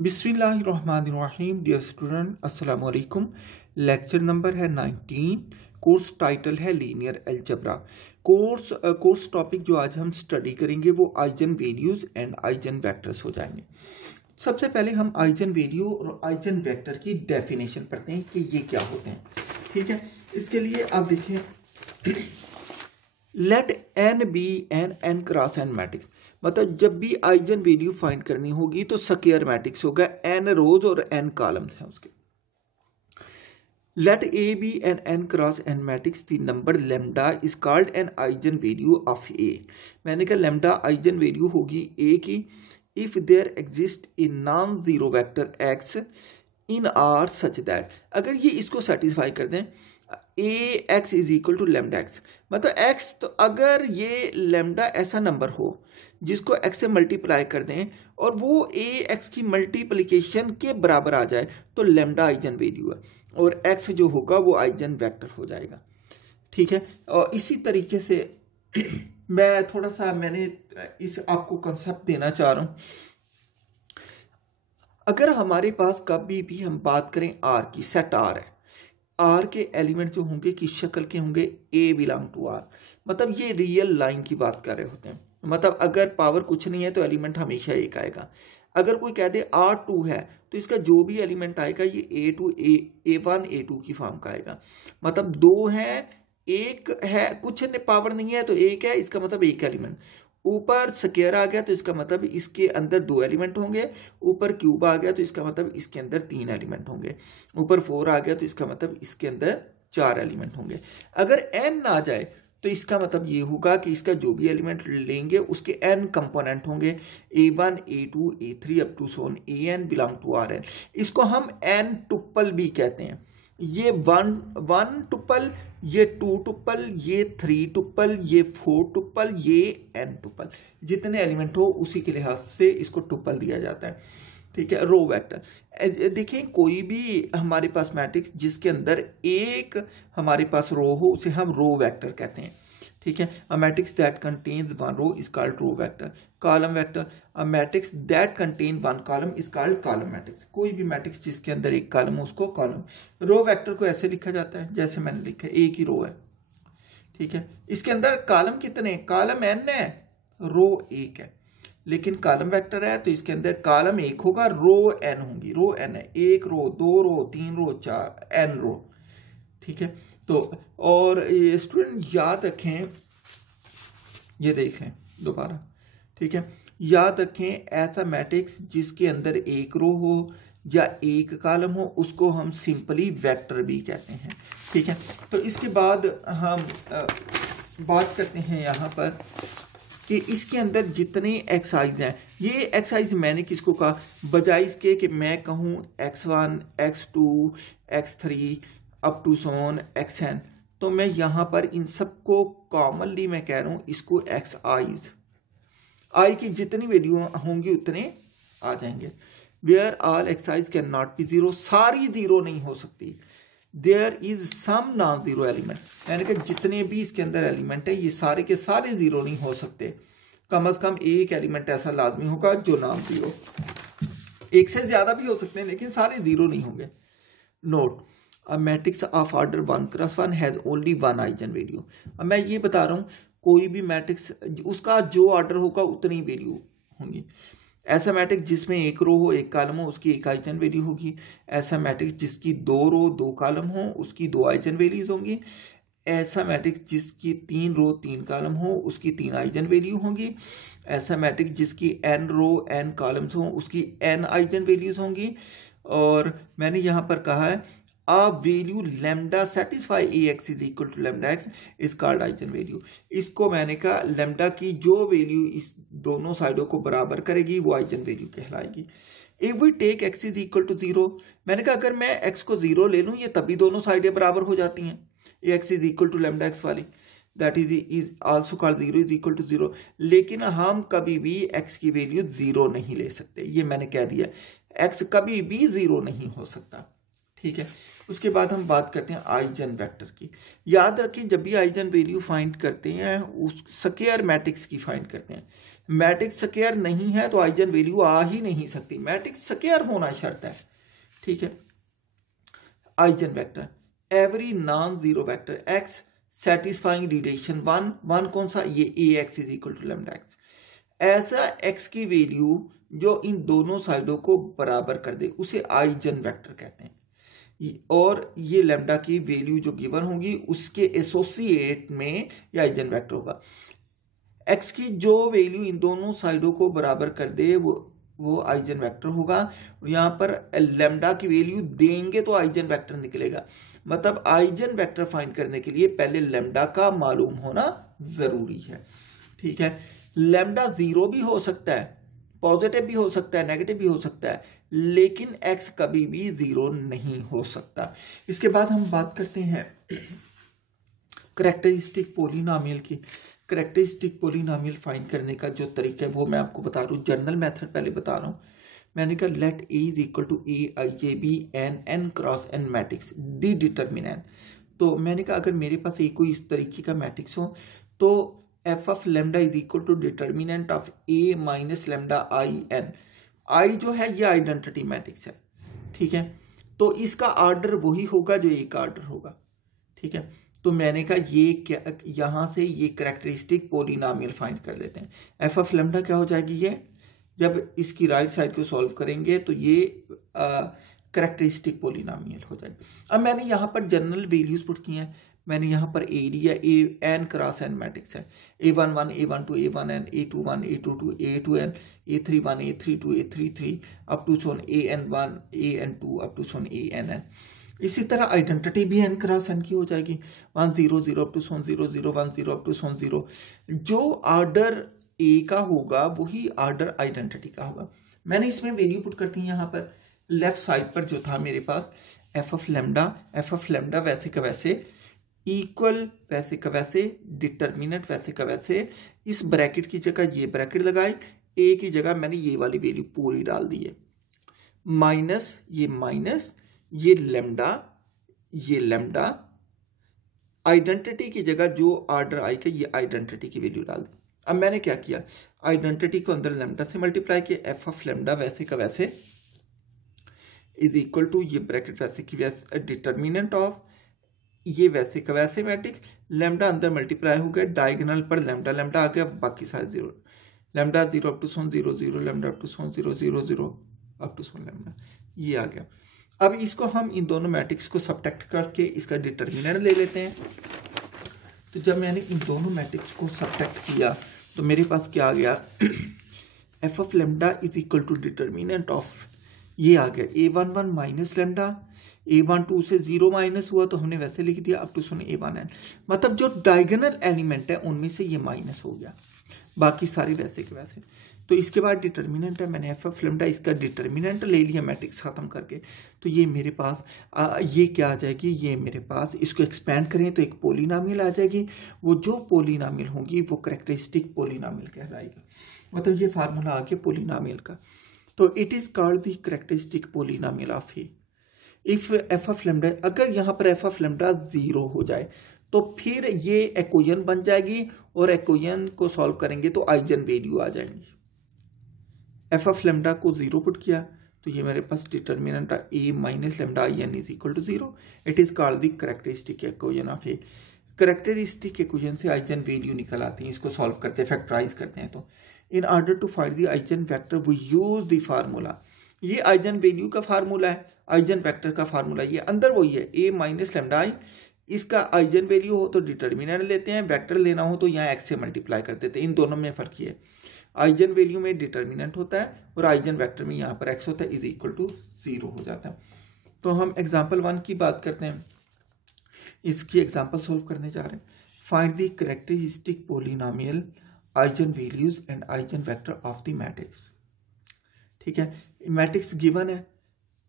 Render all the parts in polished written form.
बिस्मिल्लाहिर्रहमानिर्रहीम। Dear student, अस्सलाम वालेकुम। लेक्चर नंबर है 19। कोर्स टाइटल है लीनियर अलजेब्रा। कोर्स टॉपिक जो आज हम स्टडी करेंगे वो eigen values and eigen vectors हो जाएंगे। सबसे पहले हम आइजन वैल्यू और आइजन वेक्टर की डेफिनेशन पढ़ते हैं कि ये क्या होते हैं। ठीक है, इसके लिए आप देखिए, let n be n cross N matrix. मतलब जब भी आइजन वैल्यू फाइंड करनी होगी तो स्क्वायर मैट्रिक्स होगा, एन रोज और एन कॉलम्स हैं उसके। Let A be n cross N matrix, the number lambda is called an eigenvalue of A. मैंने कहा लेमडा आइजन वैल्यू होगी ए की if there exist a non zero vector X in R such that, अगर ये इसको satisfy कर दें, A X is equal to lambda X. मतलब एक्स, तो अगर ये लेमडा ऐसा नंबर हो जिसको एक्स से मल्टीप्लाई कर दें और वो ए एक्स की मल्टीप्लिकेशन के बराबर आ जाए तो लेमडा आइजन वैल्यू है और एक्स जो होगा वो आइजन वेक्टर हो जाएगा। ठीक है, और इसी तरीके से मैं थोड़ा सा इस आपको कंसेप्ट देना चाह रहा हूं। अगर हमारे पास कभी भी हम बात करें आर की, सेट आर है, आर के एलिमेंट जो होंगे किस शक्ल के होंगे, ए बिलोंग टू आर। मतलब ये रियल लाइन की बात कर रहे होते हैं। मतलब अगर पावर कुछ नहीं है तो एलिमेंट हमेशा एक आएगा। अगर कोई कह दे आर टू है तो इसका जो भी एलिमेंट आएगा ये A two A one A two की फॉर्म का आएगा। मतलब दो है, एक है, कुछ पावर नहीं है तो एक है, इसका मतलब एक एलिमेंट। ऊपर स्क्वायर आ गया तो इसका मतलब इसके अंदर दो एलिमेंट होंगे। ऊपर क्यूब आ गया तो इसका मतलब इसके अंदर तीन एलिमेंट होंगे। ऊपर 4 आ गया तो इसका मतलब इसके अंदर 4 एलिमेंट होंगे। अगर n आ जाए तो इसका मतलब ये होगा कि इसका जो भी एलिमेंट लेंगे उसके n कंपोनेंट होंगे, a1 a2 a3 up to so on an belong to rn। इसको हम n टुपल भी कहते हैं। ये वन टुपल, ये 2 टुपल, ये 3 टुपल, ये 4 टुपल, ये n टुपल। जितने एलिमेंट हो उसी के लिहाज से इसको टुपल दिया जाता है। ठीक है, रो वेक्टर देखिए, कोई भी हमारे पास मैट्रिक्स जिसके अंदर एक हमारे पास रो हो उसे हम रो वेक्टर कहते हैं। ठीक है, a matrix that contains one row is called row vector. Column vector, a matrix that contain one column is called column matrix. कोई भी मैट्रिक्स जिसके अंदर एक कॉलम हो उसको कॉलम। रो वेक्टर को ऐसे लिखा जाता है जैसे मैंने लिखा है, एक ही रो है। ठीक है, इसके अंदर कॉलम कितने, कॉलम n है, रो एक है। लेकिन कॉलम वेक्टर है तो इसके अंदर कॉलम एक होगा, रो n होंगी। रो n है, एक रो, दो रो, तीन रो, चार, n रो। ठीक है, तो और स्टूडेंट याद रखें, ये देख लें दोबारा। ठीक है, याद रखें ऐसा मैट्रिक्स जिसके अंदर एक रो हो या एक कॉलम हो उसको हम सिंपली वेक्टर भी कहते हैं। ठीक है, तो इसके बाद हम बात करते हैं यहाँ पर कि इसके अंदर जितने एक्सरसाइज हैं, ये एक्सरसाइज मैंने किसको कहा, बजाय इसके कि मैं कहूँ x1 x2 x3 up to Son xn, तो मैं यहाँ पर इन सबको कॉमनली मैं कह रहा हूँ इसको एक्स आई की जितनी वैल्यू होंगी उतने आ जाएंगे। Where all exercise can not be zero, सारी जीरो नहीं हो सकती। There is some non zero element, यानी कि जितने भी इसके अंदर एलिमेंट है ये सारे के सारे जीरो नहीं हो सकते। कम से कम एक एलिमेंट ऐसा लाजमी होगा जो नॉन जीरो। एक से ज्यादा भी हो सकते हैं लेकिन सारे जीरो नहीं होंगे। Note, a matrix of order 1 cross 1 has only one eigen value. अब मैं ये बता रहा हूँ, कोई भी मैट्रिक्स उसका जो ऑर्डर होगा उतनी वैल्यू होंगी। ऐसा मैट्रिक्स जिसमें एक रो हो एक कॉलम हो उसकी एक आइजन वैल्यू होगी। ऐसा मैट्रिक्स जिसकी 2 रो 2 कॉलम हो उसकी 2 आइजन वैल्यूज होंगी। ऐसा मैट्रिक्स जिसकी 3 रो 3 कॉलम हो उसकी 3 आइजन वैल्यू होंगी। ऐसा मैट्रिक्स जिसकी n रो n कॉलम्स हो उसकी n आइजन वैल्यूज होंगी। और मैंने यहाँ पर कहा है a value lambda satisfy ax is equal to lambda x is called eigen value. इसको मैंने कहा लैम्डा की जो वैल्यू इस दोनों साइडों को बराबर करेगी वो आइजन वैल्यू कहलाएगी। If we take x is equal to 0, मैंने कहा अगर मैं x को 0 ले लूँ ये तभी दोनों साइडें बराबर हो जाती हैं। x is equal to lambda x वाली, that is also called 0 is equal to 0। लेकिन हम कभी भी x की वैल्यू 0 नहीं ले सकते, ये मैंने कह दिया। x कभी भी 0 नहीं हो सकता। ठीक है। उसके बाद हम बात करते हैं आइजन वेक्टर की। याद रखें जब भी आइजन वैल्यू फाइंड करते हैं उस स्क्वायर मैट्रिक्स की फाइंड करते हैं। मैट्रिक्स स्क्वायर नहीं है तो आइजन वैल्यू आ ही नहीं सकती, मैट्रिक्स स्क्वायर होना शर्त है, ठीक है। Eigen vector every non zero vector X satisfying relation 1 कौन सा, ये ax is equal to lambda X. ऐसा x की वैल्यू जो इन दोनों साइडों को बराबर कर दे उसे आइजन वेक्टर कहते हैं। और ये लैम्डा की वैल्यू जो गिवन होगी उसके एसोसिएट में ये आइजन वेक्टर होगा। x की जो वैल्यू इन दोनों साइडों को बराबर कर दे वो आइजन वेक्टर होगा। यहाँ पर लैम्डा की वैल्यू देंगे तो आइजन वेक्टर निकलेगा। मतलब आइजन वेक्टर फाइंड करने के लिए पहले लैम्डा का मालूम होना जरूरी है, ठीक है। लैम्डा 0 भी हो सकता है, पॉजिटिव भी हो सकता है, नेगेटिव भी हो सकता है, लेकिन x कभी भी 0 नहीं हो सकता। इसके बाद हम बात करते हैं करैक्टरिस्टिक पॉलिनोमियल की। करैक्टरिस्टिक पॉलिनोमियल फाइंड करने का जो तरीका है वो मैं आपको बता रहा हूँ, जनरल मेथड पहले बता रहा हूँ। मैंने कहा let A is equal to A I J B N N cross N matrix D determinant. तो मैंने कहा अगर मेरे पास एक कोई इस तरीके का मैट्रिक्स हो तो F of lambda is equal to determinant of A minus lambda I N. I जो है ये आइडेंटिटी मैट्रिक्स है, ठीक है। तो इसका आर्डर वही होगा जो एक आर्डर होगा, ठीक है। तो मैंने कहा ये यहाँ से ये करैक्टरिस्टिक पॉलिनोमियल फाइंड कर लेते हैं। एफ ऑफ लेमडा क्या हो जाएगी, ये जब इसकी राइट साइड को सॉल्व करेंगे तो ये करैक्टरिस्टिक पॉलिनोमियल हो जाएगी। अब मैंने यहाँ पर जनरल वैल्यूज पुट की हैं। मैंने यहाँ पर area A N cross N matrix है, a11 a12 a1n a21 a22 a2n a31 a32 a33 up to so on an1 an2 up to so on ann। इसी तरह आइडेंटिटी भी n क्रॉस n की हो जाएगी, 1 0 0 up to Son 0 0 1 0 up to सोन 0। जो order a का होगा वही आर्डर आइडेंटिटी का होगा। मैंने इसमें वैल्यू पुट करती हूँ यहाँ पर लेफ्ट साइड पर जो था मेरे पास एफ ऑफ लेमडा वैसे का वैसे इक्वल वैसे का वैसे डिटर्मिनेंट वैसे का वैसे। इस ब्रैकेट की जगह ये ब्रैकेट लगाई, ए की जगह मैंने ये वाली वैल्यू पूरी डाल दी है, माइनस ये लेमडा आइडेंटिटी की जगह जो आर्डर आई का ये आइडेंटिटी की वैल्यू डाल दी। अब मैंने क्या किया, आइडेंटिटी को अंदर लेमडा से मल्टीप्लाई किया, एफ ऑफ लेमडा वैसे का वैसे इज इक्वल टू ये ब्रैकेट वैसे की वैसे डिटर्मिनेंट ऑफ ये वैसे का वैसे मैट्रिक्स, लेमडा अंदर मल्टीप्लाई हो गया, डायगोनल पर लेमडा आ गया, बाकी सारे 0, lambda 0 up to Son 0 0 lambda up to Son 0 0 0 up to so on lambda, ये आ गया। अब इसको हम इन दोनों मैट्रिक्स को सब्ट्रैक्ट करके इसका डिटर्मिनेंट ले लेते हैं। तो जब मैंने इन दोनों मैट्रिक्स को सब्ट्रैक्ट किया तो मेरे पास क्या आ गया, F of lambda is equal to determinant of ये आ गया a11 माइनस लेमडा, a12 से 0 माइनस हुआ तो हमने वैसे लिख दिया अप टू सोन a1n। मतलब जो डायगोनल एलिमेंट है उनमें से ये माइनस हो गया, बाकी सारे वैसे के वैसे। तो इसके बाद डिटर्मिनेंट है, मैंने एफ ऑफ लेमडा इसका डिटर्मिनेंट ले लिया मैट्रिक्स खत्म करके। तो ये मेरे पास ये क्या आ जाएगी, ये मेरे पास इसको एक्सपेंड करें तो एक पॉलिनोमियल आ जाएगी। वो जो पॉलिनोमियल होगी वो करैक्टरिस्टिक पॉलिनोमियल कहलाएगी। मतलब ये फार्मूला आ गया पॉलिनोमियल का। तो it is called the characteristic polynomial of A. If F of lambda, अगर यहाँ पर एफ ऑफ लेमडा 0 हो जाए तो फिर ये इक्वेशन बन जाएगी और इक्वेशन को सॉल्व करेंगे तो आइजन वैल्यू आ जाएंगी। एफ ऑफ लेमडा को 0 पुट किया तो ये मेरे पास determinant A minus lambda I N is equal to 0। It is called the characteristic equation of A. Characteristic equation से आइजन वैल्यू निकल आती है, इसको सॉल्व करते हैं, फैक्टराइज करते हैं। तो in order to find the eigen vector we use the formula. ये आइजन वैल्यू का फार्मूला है, आइजन वेक्टर का फार्मूला ये अंदर वही है, ए माइनस लेमडा आई। इसका आइजन वैल्यू हो तो डिटर्मिनेंट लेते हैं, वेक्टर लेना हो तो यहाँ एक्स से मल्टीप्लाई कर देते हैं। इन दोनों में फर्क है, आइजन वैल्यू में डिटर्मिनेंट होता है और आइजन वेक्टर में यहाँ पर एक्स होता है, इज इक्वल टू 0 हो जाता है। तो हम एग्जाम्पल 1 की बात करते हैं, इसकी एग्जाम्पल सोल्व करने जा रहे हैं। Find the characteristic polynomial eigen values and eigen vector of the matrix. ठीक है, मैट्रिक्स गिवन है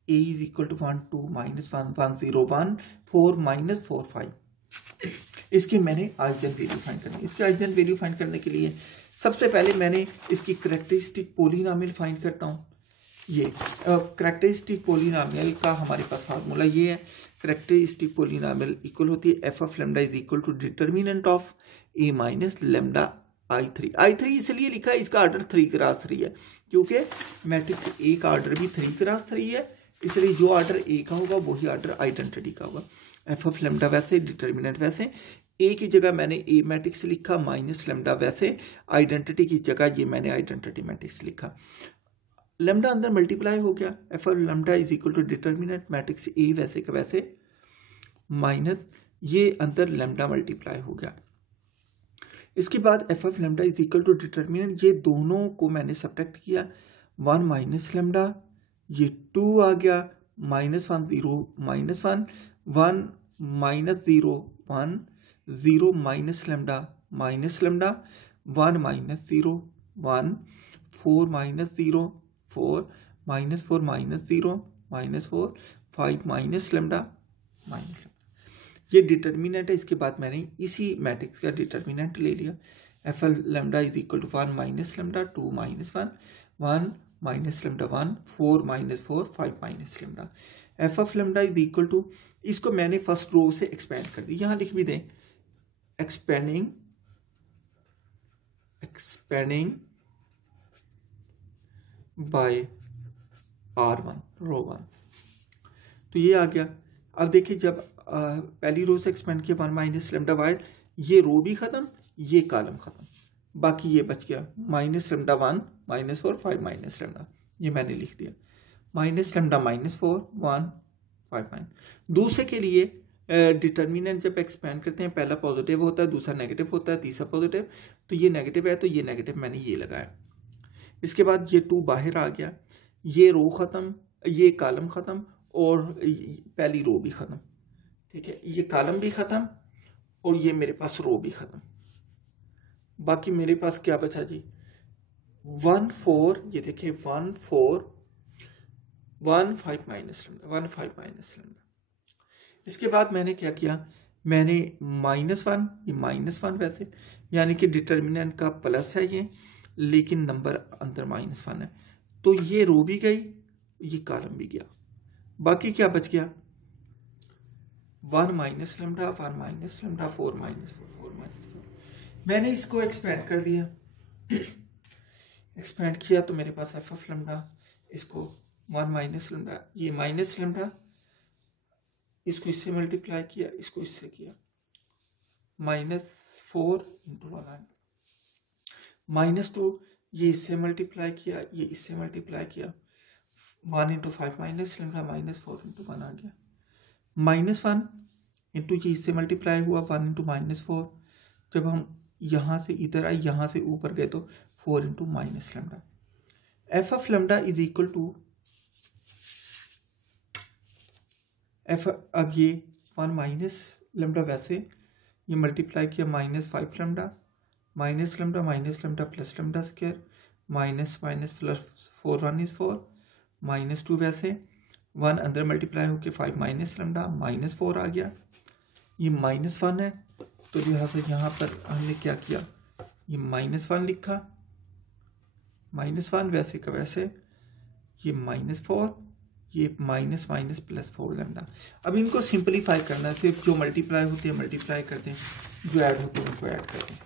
a is equal to 1 2 minus 1 1 0 1 4 minus 4 5। इसकी मैंने आइजन वैल्यू फाइंड करनी है। इसकी आइजन वैल्यू फाइंड करने के लिए सबसे पहले मैंने इसकी करैक्टरिस्टिक पॉलिनोमियल फाइंड करता हूँ। ये करैक्टरिस्टिक पोलिनोमियल का हमारे पास फार्मूला ये है। करैक्टरिस्टिक पोलिनोमियल इक्वल होती है F of lambda is equal to determinant of A minus lambda I3 इसलिए लिखा है, इसका ऑर्डर 3 क्रॉस 3 है क्योंकि मैट्रिक्स ए का ऑर्डर भी 3 क्रॉस 3 है, इसलिए जो ऑर्डर ए का होगा वही ऑर्डर आइडेंटिटी का होगा। एफ ऑफ लेमडा वैसे, डिटर्मिनेंट वैसे, ए की जगह मैंने ए मैट्रिक्स लिखा, माइनस लेमडा वैसे, आइडेंटिटी की जगह ये मैंने आइडेंटिटी मैट्रिक्स लिखा। लेमडा अंदर मल्टीप्लाई हो गया, F of lambda is equal to determinant matrix A वैसे का वैसे माइनस ये अंदर लेमडा मल्टीप्लाई हो गया। इसके बाद F of lambda is equal to determinant, ये दोनों को मैंने सब्ट्रैक्ट किया, 1 माइनस लेमडा, ये 2 आ गया, -1 0 -1 1 minus 0 1 0 minus lambda 1 minus 0 1 4 minus 0 4 -4 minus 0 -4 5 minus lambda minus, ये डिटर्मिनेंट है। इसके बाद मैंने इसी मैट्रिक्स का डिटर्मिनेंट ले लिया, F L lambda is equal to 1 minus lambda 2 minus 1 1 minus lambda 1 4 minus 4 5 minus lambda. F of lambda is equal to, इसको मैंने फर्स्ट रो से एक्सपेंड कर दी, यहाँ लिख भी दें एक्सपेंडिंग बाय R1 रो 1, तो ये आ गया। अब देखिए जब पहली रो से एक्सपेंड किया 1 माइनस लेमडा वाई, ये रो भी खत्म, ये कॉलम खत्म, बाकी ये बच गया माइनस लेमडा 1 -4 5 माइनस लेमडा, ये मैंने लिख दिया माइनस लेमडा -4 1 5 दूसरे के लिए डिटर्मिनेंट जब एक्सपेंड करते हैं पहला पॉजिटिव होता है, दूसरा नेगेटिव होता है, तीसरा पॉजिटिव, तो ये नेगेटिव है तो ये नेगेटिव मैंने ये लगाया। इसके बाद ये 2 बाहर आ गया, ये रो ख़त्म, ये कॉलम ख़त्म और पहली रो भी ख़त्म, ठीक है, ये कॉलम भी ख़त्म और ये मेरे पास रो भी ख़त्म। बाकी मेरे पास क्या बचा जी 1 4, ये देखिए 1 4 1 5 माइनस लेमडा 1 5 माइनस लेमडा। इसके बाद मैंने क्या किया, मैंने -1, ये -1 वैसे, यानी कि डिटर्मिनेंट का प्लस है ये, लेकिन नंबर अंदर -1 है, तो ये रो भी गई, ये कॉलम भी गया। बाकी क्या बच गया 1 minus lambda 1 minus lambda 4 minus 4 minus 4। मैंने इसको एक्सपेंड कर दिया, एक्सपेंड किया तो मेरे पास एफ ऑफ लेमडा, इसको 1 माइनस लेमडा, ये माइनस लेमडा, इसको इससे मल्टीप्लाई किया, इसको इससे किया, -4 × 1 -2, ये इससे मल्टीप्लाई किया, ये इससे मल्टीप्लाई किया, 1 × 5 माइनस लेमडा -4 × 1 आ गया, -1 इंटू ये इससे मल्टीप्लाई हुआ 1 × -4, जब हम यहाँ से इधर आए, यहाँ से ऊपर गए तो 4 × minus lambda. F of lambda is equal to F, अब ये 1 माइनस लेमडा वैसे, ये मल्टीप्लाई किया -5 lambda minus lambda plus lambda square minus plus 4 1 is 4 -2 वैसे, 1 अंदर मल्टीप्लाई होके 5 माइनस लेमडा -4 आ गया, ये -1 है तो लिहाजा यहाँ पर हमने क्या किया, ये -1 लिखा, -1 वैसे का वैसे, ये -4, ये माइनस प्लस 4 लेमडा। अब इनको सिंपलीफाई करना है, सिर्फ जो मल्टीप्लाई होते हैं मल्टीप्लाई करते हैं, जो ऐड होते हैं उनको ऐड करते हैं।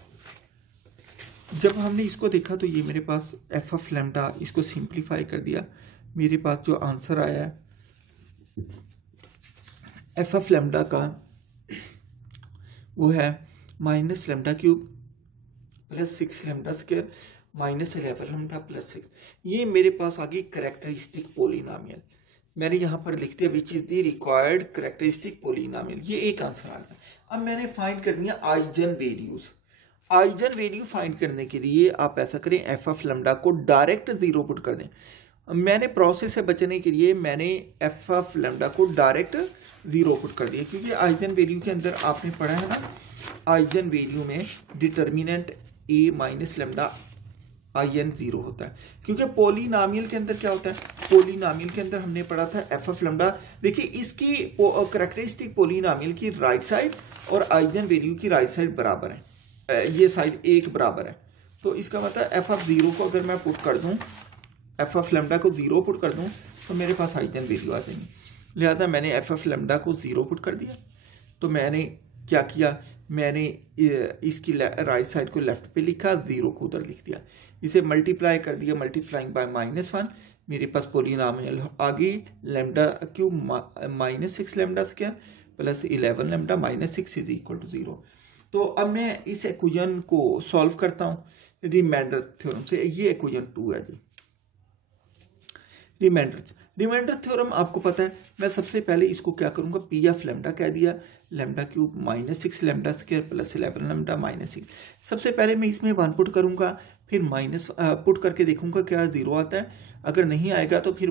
जब हमने इसको देखा तो ये मेरे पास एफ ऑफ लेमडा, इसको सिंपलीफाई कर दिया, मेरे पास जो आंसर आया है एफ ऑफ लेमडा का वो है -lambda cube plus 6 lambda square -11 lambda plus 6। ये मेरे पास आ गई करैक्टरिस्टिक पोलिनोमियल, मैंने यहाँ पर लिख दिया which is the required characteristic polynomial, ये एक आंसर आ गया। अब मैंने फाइंड करनी है eigen values. Eigen value find करने के लिए आप ऐसा करें, एफ ऑफ लेमडा को डायरेक्ट 0 पुट कर दें। मैंने प्रोसेस से बचने के लिए मैंने एफ ऑफ लेमडा को डायरेक्ट 0 पुट कर दिया, क्योंकि आइजन वैल्यू के अंदर आपने पढ़ा है ना, आइजन वैल्यू में determinant A minus lambda IN 0 होता है, क्योंकि पोलिनोमियल के अंदर क्या होता है, पोलिनोमियल के अंदर हमने पढ़ा था एफ ऑफ लेमडा। देखिए इसकी करैक्टरिस्टिक पोलिनोमियल की राइट साइड और आइजन वैल्यू की राइट साइड बराबर है, ये साइड एक बराबर है, तो इसका मतलब एफ ऑफ 0 को अगर मैं पुट कर दूं एफ ऑफ लेमडा को 0 पुट कर दूं तो मेरे पास आइगन वैल्यू आ जाएंगी। लिहाजा मैंने एफ ऑफ लेमडा को 0 पुट कर दिया। तो मैंने क्या किया, मैंने इसकी राइट साइड को लेफ्ट पे लिखा, 0 को उधर लिख दिया, इसे मल्टीप्लाई कर दिया, मल्टीप्लाइंग बाय -1, मेरे पास पॉलिनोमियल आ गई lambda cube -6 lambda square plus 11 lambda -6 is equal to 0। तो अब मैं इस इक्वेशन को सॉल्व करता हूँ रिमाइंडर थ्योरम से। ये इक्वेशन 2 है जी। रिमाइंडर थ्योरम आपको पता है। मैं सबसे पहले इसको क्या करूंगा, पी ऑफ लैम्डा कह दिया, lambda cube -6 lambda square plus 11 lambda -6। सबसे पहले मैं इसमें 1 पुट करूंगा, फिर माइनस पुट करके देखूंगा क्या 0 आता है। अगर नहीं आएगा तो फिर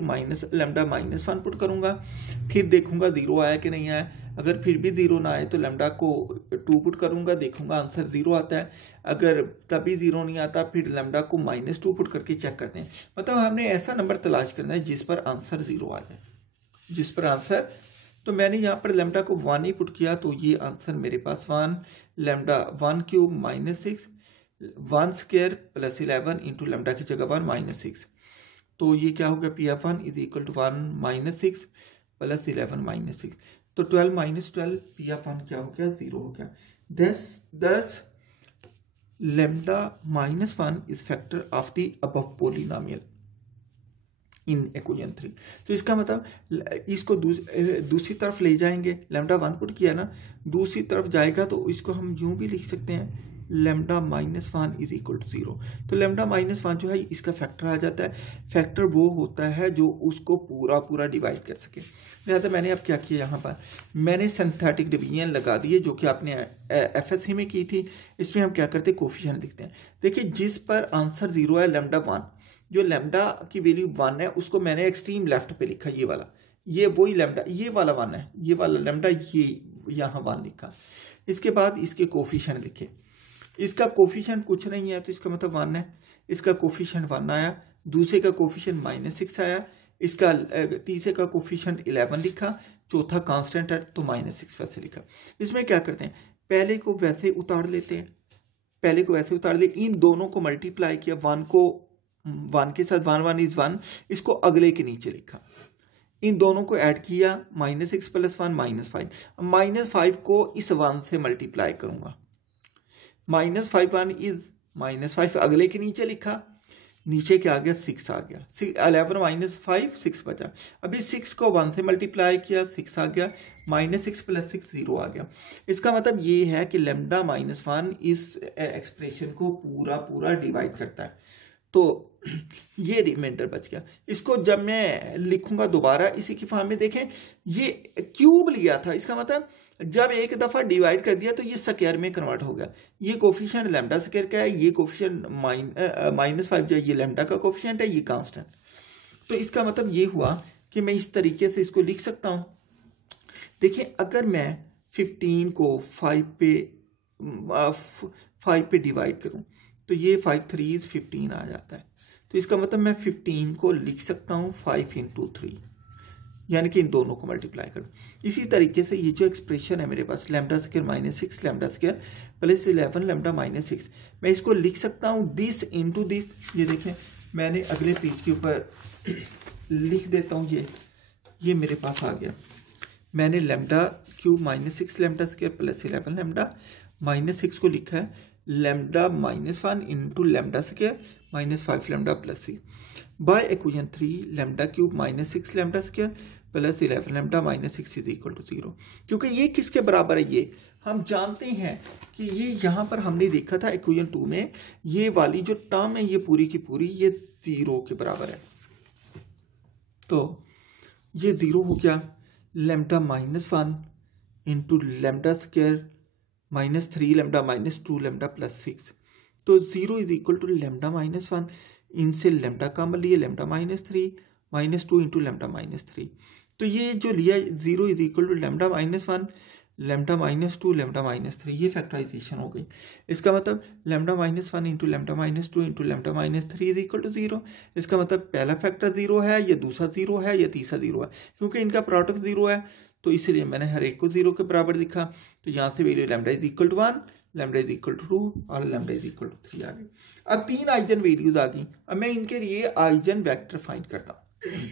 लैम्डा -1 पुट करूंगा, फिर देखूंगा 0 आया कि नहीं आया। अगर फिर भी 0 ना आए तो लैम्डा को 2 पुट करूंगा, देखूंगा आंसर 0 आता है। अगर तभी 0 नहीं आता फिर लैम्डा को -2 पुट करके चेक करते हैं। मतलब हमने ऐसा नंबर तलाश करना है जिस पर आंसर 0 आ जाए, जिस पर आंसर। तो मैंने यहाँ पर लैम्डा को 1 ही पुट किया, तो ये आंसर मेरे पास 1 lambda 1 cube -6 1 square plus 11 into lambda की जगह 1 -6। तो ये क्या हो गया, P of 1 is equal to 1 -6 plus 11 -6। तो 12 - 12 पी ऑफ 1 क्या हो गया, 0 हो गया। दस lambda -1 is factor of the above polynomial in equation 3। तो इसका मतलब इसको दूसरी तरफ ले जाएंगे, लैम्डा 1 पुट किया ना, दूसरी तरफ जाएगा तो इसको हम यूं भी लिख सकते हैं लैम्डा -1 इज इक्वल टू 0। तो लैम्डा -1 जो है इसका फैक्टर आ जाता है। फैक्टर वो होता है जो उसको पूरा डिवाइड कर सके। लिहाजा मैंने अब क्या किया, यहाँ पर मैंने सिंथेटिक डिवीजन लगा दिए जो कि आपने एफएससी में की थी। इसमें हम क्या करते हैं, कोफिशिएंट लिखते हैं। देखिए जिस पर आंसर 0 है लैम्डा 1, जो लैम्डा की वैल्यू 1 है उसको मैंने एक्सट्रीम लेफ्ट पे लिखा, ये वाला, ये वही लैम्डा, ये वाला 1 है, ये वाला लैम्डा, ये यहाँ 1 लिखा। इसके बाद इसके कोफिशिएंट लिखे। इसका कोफिशिएंट कुछ नहीं है तो इसका मतलब 1 है, इसका कोफिशिएंट 1 आया, दूसरे का कोफिशिएंट -6 आया, इसका तीसरे का कोफिशिएंट 11 लिखा, चौथा कांस्टेंट है तो -6 वैसे लिखा। इसमें क्या करते हैं, पहले को वैसे उतार लेते हैं, पहले को वैसे उतार ले, इन दोनों को मल्टीप्लाई किया, 1 को 1 के साथ 1 इज 1, इसको अगले के नीचे लिखा, इन दोनों को ऐड किया, -6 + 1 -5। -5 को इस 1 से मल्टीप्लाई करूंगा, -5 इज -5 अगले के नीचे लिखा, नीचे क्या आ गया, 6 आ गया, 11 - 5 6 बचा। अभी 6 को 1 से मल्टीप्लाई किया, 6 आ गया, -6 + 6 0 आ गया। इसका मतलब ये है कि लैम्डा -1 इस एक्सप्रेशन को पूरा डिवाइड करता है। तो ये रिमाइंडर बच गया। इसको जब मैं लिखूंगा दोबारा इसी की फॉर्म में, देखें ये क्यूब लिया था, इसका मतलब जब एक दफा डिवाइड कर दिया तो ये स्क्वायर में कन्वर्ट हो गया। ये कोफिशिएंट लैम्डा स्क्वायर का है, ये कोफिशिएंट -5 जो ये लैम्डा का कोफिशिएंट है, ये कांस्टेंट। तो इसका मतलब ये हुआ कि मैं इस तरीके से इसको लिख सकता हूं। देखिए अगर मैं 15 को 5 पे डिवाइड करूं तो ये 5 3 15 आ जाता है। तो इसका मतलब मैं 15 को लिख सकता हूं 5 × 3, यानी कि इन दोनों को मल्टीप्लाई करूं। इसी तरीके से ये जो एक्सप्रेशन है मेरे पास lambda square -6 lambda square plus 11 lambda -6, मैं इसको लिख सकता हूं दिस इंटू दिस। ये देखें मैंने अगले पेज के ऊपर लिख देता हूं, ये मेरे पास आ गया। मैंने lambda cube -6 lambda square plus 11 lambda -6 को लिखा है lambda -1 into lambda square -5 lambda plus 3 by equation 3 lambda cube -6 lambda square plus 11 lambda -6 is equal to 0। क्योंकि ये किसके बराबर है, ये हम जानते हैं कि ये यहाँ पर हमने देखा था इक्वेशन 2 में, ये वाली जो टर्म है ये पूरी की पूरी ये 0 के बराबर है। तो ये 0 हो गया, lambda -1 into lambda square -3 lambda -2 lambda plus 6। तो 0 इज इक्वल टू लैम्डा -1, इनसे लैम्डा कॉमन लिए, लैम्डा -3 -2 इंटू लैम्डा -3। तो ये जो लिया 0 is equal to lambda -1 lambda -2 lambda -3, ये फैक्टराइजेशन हो गई। इसका मतलब lambda -1 into lambda -2 into lambda -3 is equal to 0। इसका मतलब पहला फैक्टर 0 है, या दूसरा 0 है, या तीसरा 0 है। क्योंकि इनका प्रोडक्ट 0 है तो इसलिए मैंने हर एक को 0 के बराबर लिखा। तो यहाँ से value lambda is equal to 1, lambda is equal to 2 और लैम्डा इज इक्वल टू 3 आ गई। अब 3 आइजन वैल्यूज आ गई। अब मैं इनके लिए आइजन वेक्टर फाइंड करता हूँ।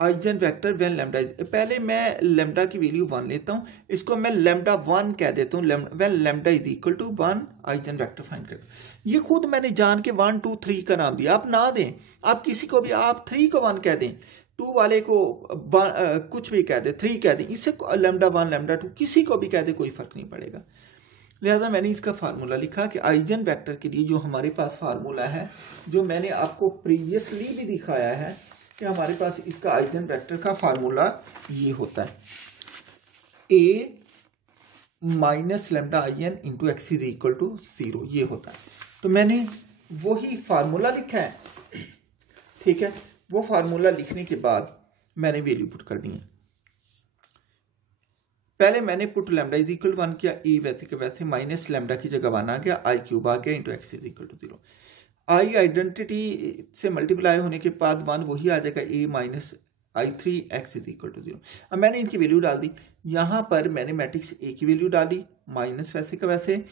Eigen vector when lambda is, पहले मैं लैम्डा की वैल्यू 1 लेता हूँ, इसको मैं लैम्डा 1 कह देता हूँ। When lambda is equal to 1 eigen vector find करता हूँ। ये खुद मैंने जान के 1 2 3 का नाम दिया। आप ना दें, आप किसी को भी आप 3 को 1 कह दें, 2 वाले को कुछ भी कह दे, 3 कह दें, इससे लैम्डा 1 लैम्डा 2 किसी को भी कह दे, कोई फर्क नहीं पड़ेगा। लिहाजा मैंने इसका फार्मूला लिखा कि आइजन वेक्टर के लिए जो हमारे पास फार्मूला है, जो मैंने आपको प्रीवियसली भी दिखाया है कि हमारे पास इसका आइजन वेक्टर का फार्मूला ये होता है, a minus lambda I N into x is equal to 0, ये होता है। तो मैंने वही फार्मूला लिखा है, ठीक है। वो फार्मूला लिखने के बाद मैंने वैल्यू पुट कर दी है। पहले मैंने पुट लैम्डा इज इक्वल 1 किया, ए वैसे के वैसे माइनस लैम्डा की जगह 1 आ गया, आई क्यूब आ गया into x is equal to 0। I identity से मल्टीप्लाई होने के बाद 1 वही आ जाएगा, A minus I 3 X is equal to 0। अब मैंने इनकी वैल्यू डाल दी। यहाँ पर मैंने मैट्रिक्स ए की वैल्यू डाली माइनस वैसे का वैसे,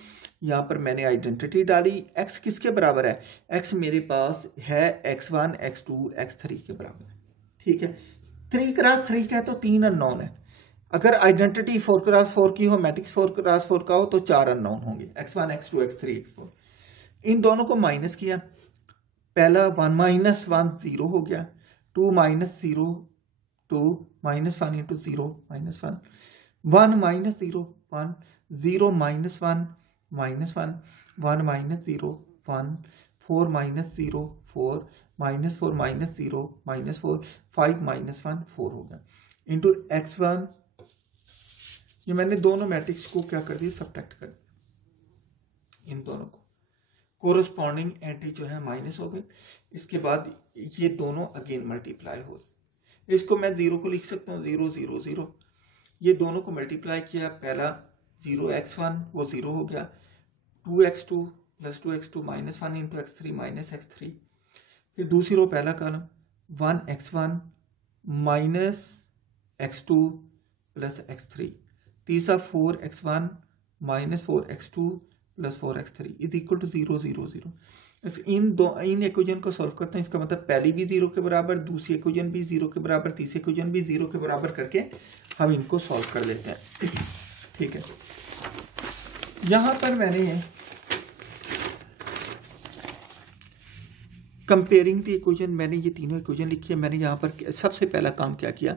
यहाँ पर मैंने आइडेंटिटी डाली। एक्स किसके बराबर है? एक्स मेरे पास है x1 x2 x3 के बराबर है, ठीक है। 3 क्रॉस 3 का है तो 3 अननोन है। अगर आइडेंटिटी 4 क्रॉस 4 की हो, मैट्रिक्स 4 क्रॉस 4 का हो, तो 4 अननोन होंगे, x1 x2 x3 x4। इन दोनों को माइनस किया, पहला 1 माइनस 1 0 हो गया, 2 minus 0 2 minus 1 into 0 minus 1, 1 minus 0 1, 0 minus 1 minus 1, 1 minus 0 1, 4 minus 0 4, minus 4 minus 0 minus 4, 5 minus 1 4 हो गया इंटू x1। ये मैंने दोनों मैट्रिक्स को क्या कर दिया, सब्ट्रैक्ट कर दिया, इन दोनों को कोरस्पॉन्डिंग एंटी जो है माइनस हो गई। इसके बाद ये दोनों अगेन मल्टीप्लाई हो गए। इसको मैं 0 को लिख सकता हूँ, 0 0 0। ये दोनों को मल्टीप्लाई किया, पहला 0x1 वो 0 हो गया, 2x2 plus 2x2 minus 1 into x3 minus x3। फिर दूसरी रो पहला column 1x1 minus x2 plus x3। तीसरा 4x1 minus 4x2 plus 4x3 is equal to 0 0 0। इन इक्वेशन को सॉल्व करते हैं। इसका मतलब पहली भी 0 के बराबर, दूसरी इक्वेशन भी 0 के बराबर, तीसरी इक्वेशन भी 0 के बराबर करके हम इनको सॉल्व कर लेते हैं, ठीक है। यहां पर मैंने कंपेयरिंग द इक्वेशन, मैंने ये तीनों इक्वेशन लिखी है। मैंने यहाँ पर सबसे पहला काम क्या किया,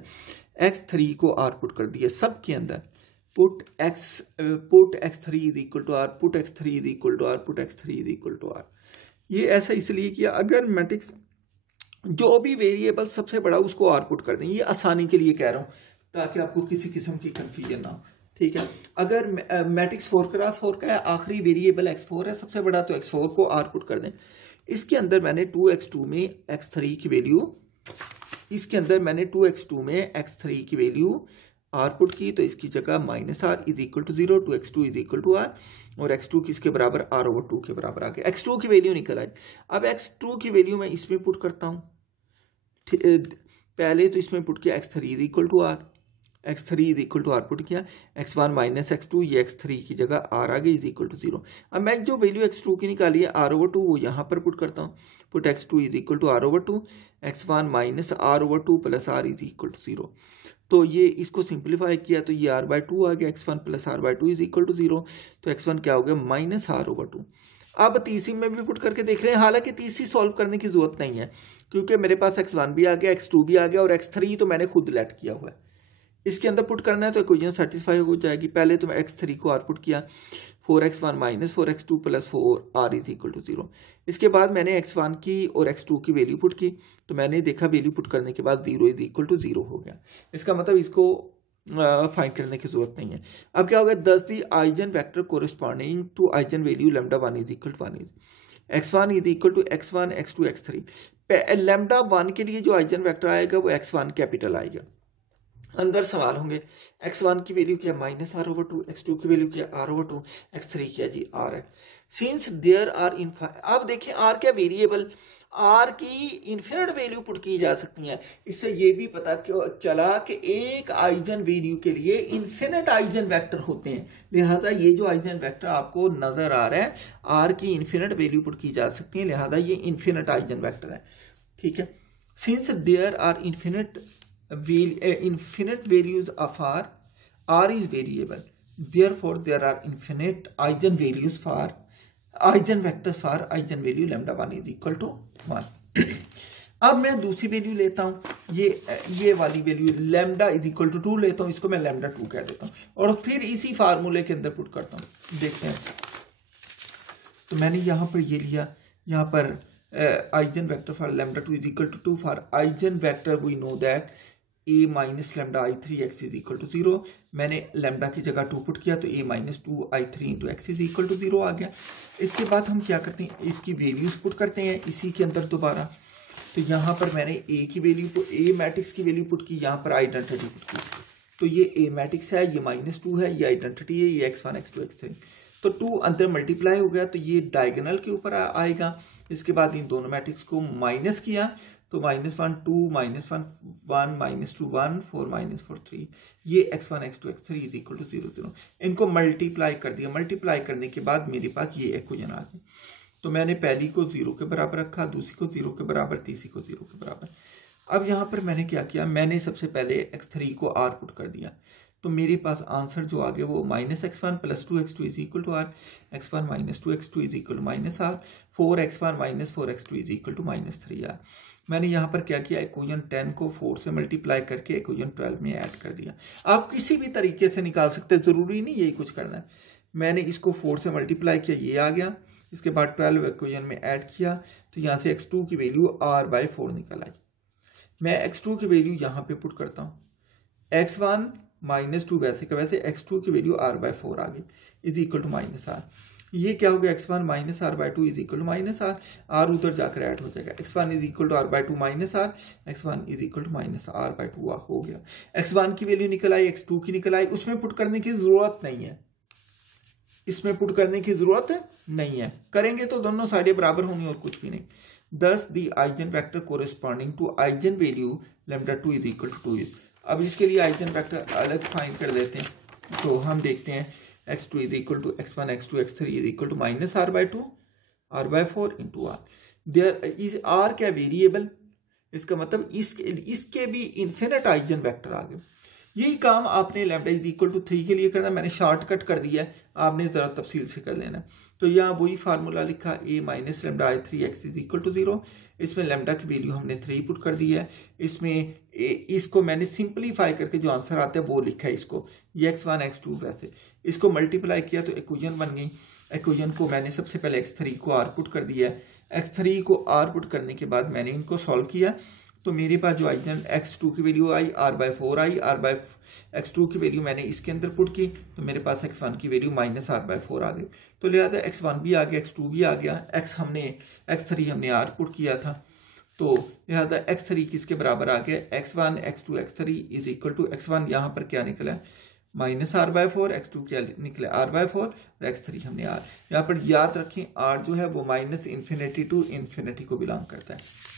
x3 को r पुट कर दिया सब के अंदर, put x3 is equal to r, put x3 is equal to r, put x3 is equal to r। ये ऐसा इसलिए किया, अगर मैट्रिक्स जो भी वेरिएबल सबसे बड़ा उसको r पुट कर दें, ये आसानी के लिए कह रहा हूँ ताकि आपको किसी किस्म की कंफ्यूजन ना हो, ठीक है। अगर मैट्रिक्स 4 क्रॉस 4 का है, आखिरी वेरिएबल x4 है सबसे बड़ा, तो x4 को r पुट कर दें। इसके अंदर मैंने 2x2 में x3 की वैल्यू, इसके अंदर मैंने 2x2 में x3 की वैल्यू r पुट की, तो इसकी जगह minus r is equal to 0, 2x2 is equal to r, और x2 किसके बराबर, r ओवर 2 के बराबर आ गया। x2 की वैल्यू निकल आई। अब x2 की वैल्यू मैं इसमें पुट करता हूँ। पहले तो इसमें पुट किया x3 is equal to r, x3 is equal to r put किया, x1 माइनस x2, ये x3 की जगह r आ गई इज इक्वल टू 0। अब मैं जो वैल्यू x2 की निकाली है r ओवर 2 वो यहाँ पर पुट करता हूँ, put x2 is equal to r over 2, x1 minus r over 2 plus r is equal to 0। तो ये इसको सिंप्लीफाई किया तो ये r/2 आ गया, x1 plus r/2 is equal to 0। तो x1 क्या हो गया, माइनस r ओवर 2। अब तीसरी में भी पुट करके देख रहे हैं, हालांकि तीसरी सॉल्व करने की जरूरत नहीं है क्योंकि मेरे पास x1 भी आ गया, x2 भी आ गया और x3 तो मैंने खुद लेट किया हुआ है। इसके अंदर पुट करना है तो इक्वेशन सेटिस्फाई हो जाएगी। पहले तो मैं x3 को r पुट किया, 4x1 minus 4x2 plus 4r is equal to 0। इसके बाद मैंने x1 की और x2 की वैल्यू पुट की, तो मैंने देखा वैल्यू पुट करने के बाद 0 इज इक्वल टू 0 हो गया। इसका मतलब इसको फाइंड करने की जरूरत नहीं है। अब क्या होगा, 10 the eigenvector corresponding to eigenvalue lambda 1 is equal to 1 is x1 is equal to x1 x2 x3। Lambda 1 के लिए जो आइजन वेक्टर आएगा वो x1 कैपिटल आएगा। अंदर सवाल होंगे, x1 की वैल्यू क्या, माइनस r ओवर 2, x2 की वैल्यू क्या, r ओवर 2, x3 क्या जी r है। सिंस देयर आर इन, अब देखें r क्या वेरिएबल, आर की इन्फिनिट वैल्यू पुट की जा सकती है। इससे ये भी पता चला कि एक आइजन वैल्यू के लिए इन्फिनिट आइजन वेक्टर होते हैं। लिहाजा ये जो आइजन वेक्टर आपको नजर आ रहा है आर की इन्फिनिट वैल्यू पुट की जा सकती है, लिहाजा ये इन्फिनिट आइजन वेक्टर है। ठीक है, since there are infinite values of r is variable, therefore there are infinite eigen values for eigen vectors for eigen value lambda 1 is equal to 1। अब मैं दूसरी वैल्यू लेता हूं, ये वाली value lambda is equal to 2 लेता हूं, इसको मैं लैम्डा 2 कह देता हूं और फिर इसी फार्मूले के अंदर पुट करता हूं। देखते हैं, तो मैंने यहां पर ये लिया, यहां पर eigen vector for lambda 2 is equal to 2 for eigen vector we know that a minus lambda i3 x is equal to 0। मैंने लैम्डा की जगह 2 पुट किया तो a minus 2 i3 into x is equal to 0 आ गया। इसके बाद हम क्या करते हैं, इसकी वैल्यूज पुट करते हैं इसी के अंदर दोबारा। तो यहाँ पर मैंने a की वैल्यू a मैट्रिक्स की वैल्यू पुट की, यहाँ पर आइडेंटिटी पुट की। तो ये a मैट्रिक्स है, ये -2 है, ये आइडेंटिटी है, ये x1 x2 x3। तो 2 अंदर मल्टीप्लाई हो गया तो ये डायगोनल के ऊपर आएगा। इसके बाद इन दोनों मैट्रिक्स को माइनस किया तो -1 2 -1 1 -2 1 4 -4 3, ये x1 x2 x3 is equal to 0 0। इनको मल्टीप्लाई कर दिया, मल्टीप्लाई करने के बाद मेरे पास ये इक्वेशन आ गई। तो मैंने पहली को 0 के बराबर रखा, दूसरी को 0 के बराबर, तीसरी को 0 के बराबर। अब यहाँ पर मैंने क्या किया, मैंने सबसे पहले x3 को r पुट कर दिया। तो मेरे पास आंसर जो आ गया वो -x1 + 2x2 is equal to r, x1 - 2x2 is equal to -r, 4x1 - 4x2 is equal to -3r। मैंने यहाँ पर क्या किया, इक्वेशन 10 को 4 से मल्टीप्लाई करके इक्वेशन 12 में ऐड कर दिया। आप किसी भी तरीके से निकाल सकते हैं, ज़रूरी नहीं यही कुछ करना है। मैंने इसको 4 से मल्टीप्लाई किया, ये आ गया। इसके बाद 12 इक्वेशन में ऐड किया तो यहाँ से x2 की वैल्यू r/4 निकल आई। मैं x2 की वैल्यू यहाँ पे पुट करता हूँ, x1 - 2 वैसे का वैसे, x2 की वैल्यू r/4 आ गई इज इक्वल टू -r। ये क्या हो गया, x1 - r/2 is equal to -r, r उधर जाकर ऐड हो जाएगा। x1 is equal to r/2 -r, x1 is equal to -r/2 हो गया। x1 की वैल्यू निकल आई, x2 की निकल आई, उसमें पुट करने की जरूरत नहीं है, इसमें पुट करने की जरूरत नहीं है। करेंगे तो दोनों साइडें बराबर होंगी और कुछ भी नहीं। Thus the eigen vector corresponding to eigen value lambda 2 is equal to 2 is। अब इसके लिए आइजन वेक्टर अलग फाइंड कर देते हैं। तो हम देखते हैं x2 is equal to x1 x2 x3 is equal to -r/2 r/4 into r। There is r क्या वेरिएबल, इसका मतलब इसके भी इन्फिनिट आइजन वेक्टर आ गए। यही काम आपने लैम्डा इज इक्वल टू 3 के लिए करना है, मैंने शॉर्टकट कर दिया है, आपने ज़रा तफसील से कर लेना। तो यहाँ वही फार्मूला लिखा, a minus lambda i3 x is equal to 0। इसमें लैम्डा की वैल्यू हमने 3 पुट कर दी है। इसमें इसको मैंने सिंपलीफाई करके जो आंसर आता है वो लिखा है, इसको ये x1 x2 वैसे इसको मल्टीप्लाई किया तो इक्वेशन बन गई। इक्वेशन को मैंने सबसे पहले x3 को r पुट कर दिया है। x3 को r पुट करने के बाद मैंने इनको सॉल्व किया तो मेरे पास जो आइजन x2 की वैल्यू आई r/4 आई, x2 की वैल्यू मैंने इसके अंदर पुट की तो मेरे पास x1 की वैल्यू -r/4 आ गई। तो लिहाजा x1 भी आ गया, x2 भी आ गया, x3 हमने r पुट किया था तो लिहाजा x3 किसके बराबर आ गया, x1 x2 x3 is equal to x1 यहाँ पर क्या निकला है -r/4, x2 क्या निकला r/4 और x3 हमने r। यहाँ पर याद रखें r जो है वो -∞ to ∞ को बिलोंग करता है।